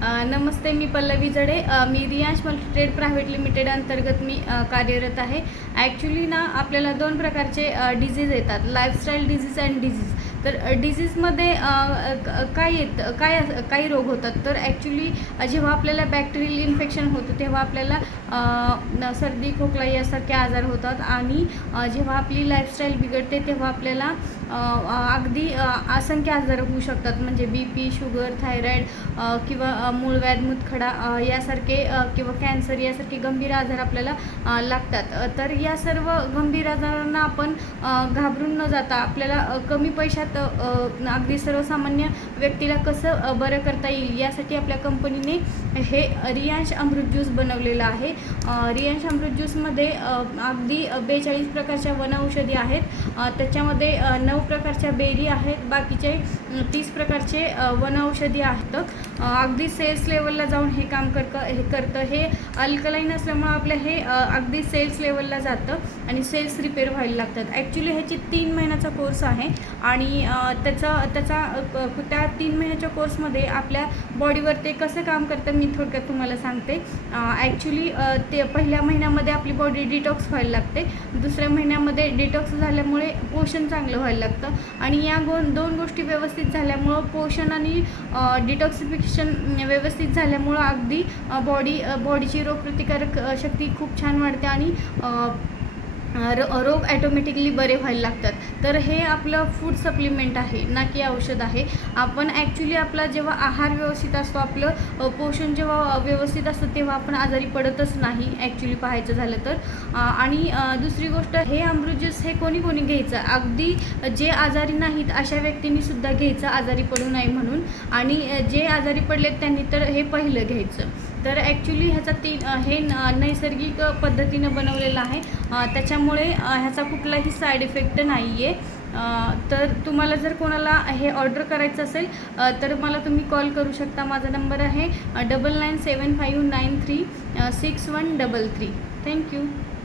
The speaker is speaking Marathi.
नमस्ते, मी पल्लवी जडे. मी रियांश मल्टीट्रेड प्रायव्हेट लिमिटेड अंतर्गत मी कार्यरत आहे. ॲक्च्युली ना आपल्याला दोन प्रकारचे डिझीज येतात, लाईफस्टाईल डिझीज अँड डिझीज. तर डिझीजमध्ये काही रोग होतात. तर ॲक्च्युली जेव्हा आपल्याला बॅक्टेरियल इन्फेक्शन होतं तेव्हा आपल्याला सर्दी खोकला यासारखे आजार होतात. आणि जेव्हा आपली लाईफस्टाईल बिघडते तेव्हा आपल्याला अगदी असंख्य आजार होऊ शकतात, म्हणजे BP, शुगर, थायरॉईड किंवा मूळव्याध, मूतखडा यासारखे किंवा कॅन्सर यासारखे गंभीर आजार आपल्याला लागतात. तर या सर्व गंभीर आजारांना आपण घाबरून न जाता आपल्याला कमी पैशात अगदी सर्वसामान्य व्यक्तीला कसं बरं करता येईल यासाठी आपल्या कंपनीने हे रियांश अमृत ज्यूस बनवलेलं आहे. रियांश अमृत ज्यूसमध्ये अगदी 42 प्रकारच्या वनौषधी आहेत. त्याच्यामध्ये 9 प्रकारच्या बेरी आहेत, बाकीचे 30 प्रकारचे वनौषधी आहेत. अगदी सेल्स लेवलला जाऊन हे काम करतं. हे अल्कलाईन असल्यामुळं आपलं हे अगदी सेल्स लेवलला जातं आणि सेल्स रिपेअर व्हायला लागतात. ॲक्च्युली ह्याची 3 महिन्याचा कोर्स आहे आणि त्या 3 महिन्याच्या कोर्समध्ये आपल्या बॉडीवर ते कसं काम करतं मी थोडक्यात तुम्हाला सांगते. ॲक्च्युली ते पहिल्या महिन्यामध्ये आपली बॉडी डिटॉक्स व्हायला लागते, दुसऱ्या महिन्यामध्ये डिटॉक्स झाल्यामुळे पोषण चांगलं व्हायला लागतं. आणि या दोन गोष्टी व्यवस्थित झाल्यामुळं पोषण आणि डिटॉक्सिफिकेशन व्यवस्थित झाल्यामुळं अगदी बॉडीची रोगप्रतिकारक शक्ती खूप छान वाढते आणि रोग ॲटोमॅटिकली बरे व्हायला लागतात. तर हे आपलं फूड सप्लिमेंट आहे, ना की औषध आहे. आपण ॲक्च्युली आपला जेव्हा आहार व्यवस्थित असतो, आपलं पोषण जेव्हा व्यवस्थित असतं तेव्हा आपण आजारी पडतच नाही ॲक्च्युली पाहायचं झालं तर. आणि दुसरी गोष्ट, हे अमृत ज्यूस हे कोणी घ्यायचं, अगदी जे आजारी नाहीत अशा व्यक्तींनीसुद्धा घ्यायचं, आजारी पडू नये म्हणून. आणि जे आजारी पडलेत त्यांनी तर हे पहिलं घ्यायचं. तर ॲक्च्युली हे नैसर्गिक पद्धतीनं बनवलेलं आहे, त्याच्यामुळे ह्याचा कुठलाही साईड इफेक्ट नाही आहे. तर तुम्हाला जर कोणाला हे ऑर्डर करायचं असेल तर मला तुम्ही कॉल करू शकता. माझा नंबर आहे 9975936133. थँक्यू.